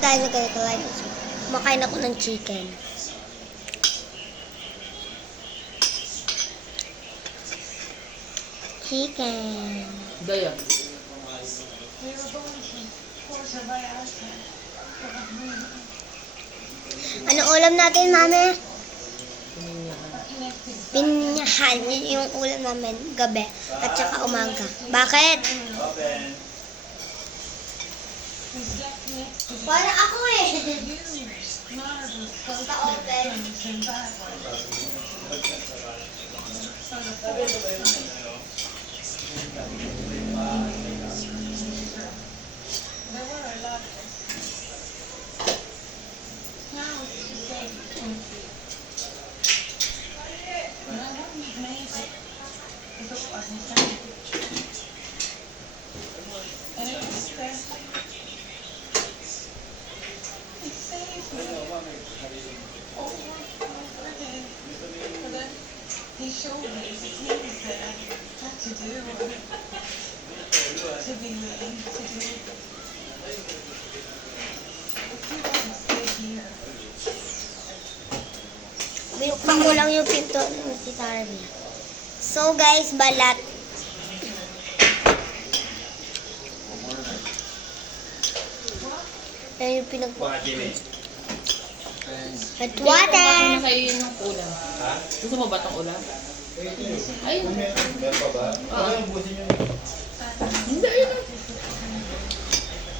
Kain tayo sa ganito. Kumakain ako ng chicken. Chicken. Daya. Ano ulam natin, mami? Pinyahan. Yun yung ulam namin gabi at saka umaga. Bakit? Para ako eh. Punta open. He showed me the things that I had to do to be willing to do. If he wasn't stay here, Binuksan ko lang yung pinto ng si Tarby. So guys, balat. Yan yung Hot water. Gusto mo sa'yo yun yung ulam. Ha? Gusto mo ba itong ulam? Ay. Meron pa ba? Oo. Ubusin nyo. Hindi, ayun.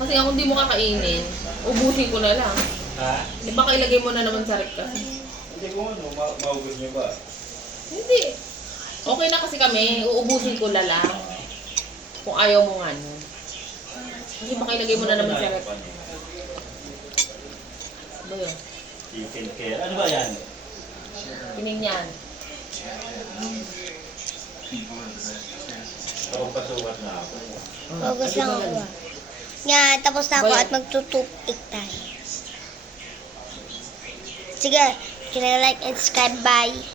Kasi kung hindi mo kakainin, ubusin ko na lang. Ha? Di ba ilagay mo na naman sa rep kasi? Hindi ko ano, maubos nyo ba? Hindi. Okay na kasi kami, uubusin ko na lang. Kung ayaw mo nga nun. Kasi baka ilagay mo na naman sa rep. Ba yun? Chicken care. Ano ba yan? Pining yan. Pagpasukat na ako. Focus lang ako. Yan, tapos na ako at magtutupik tayo. Sige, like and subscribe. Bye.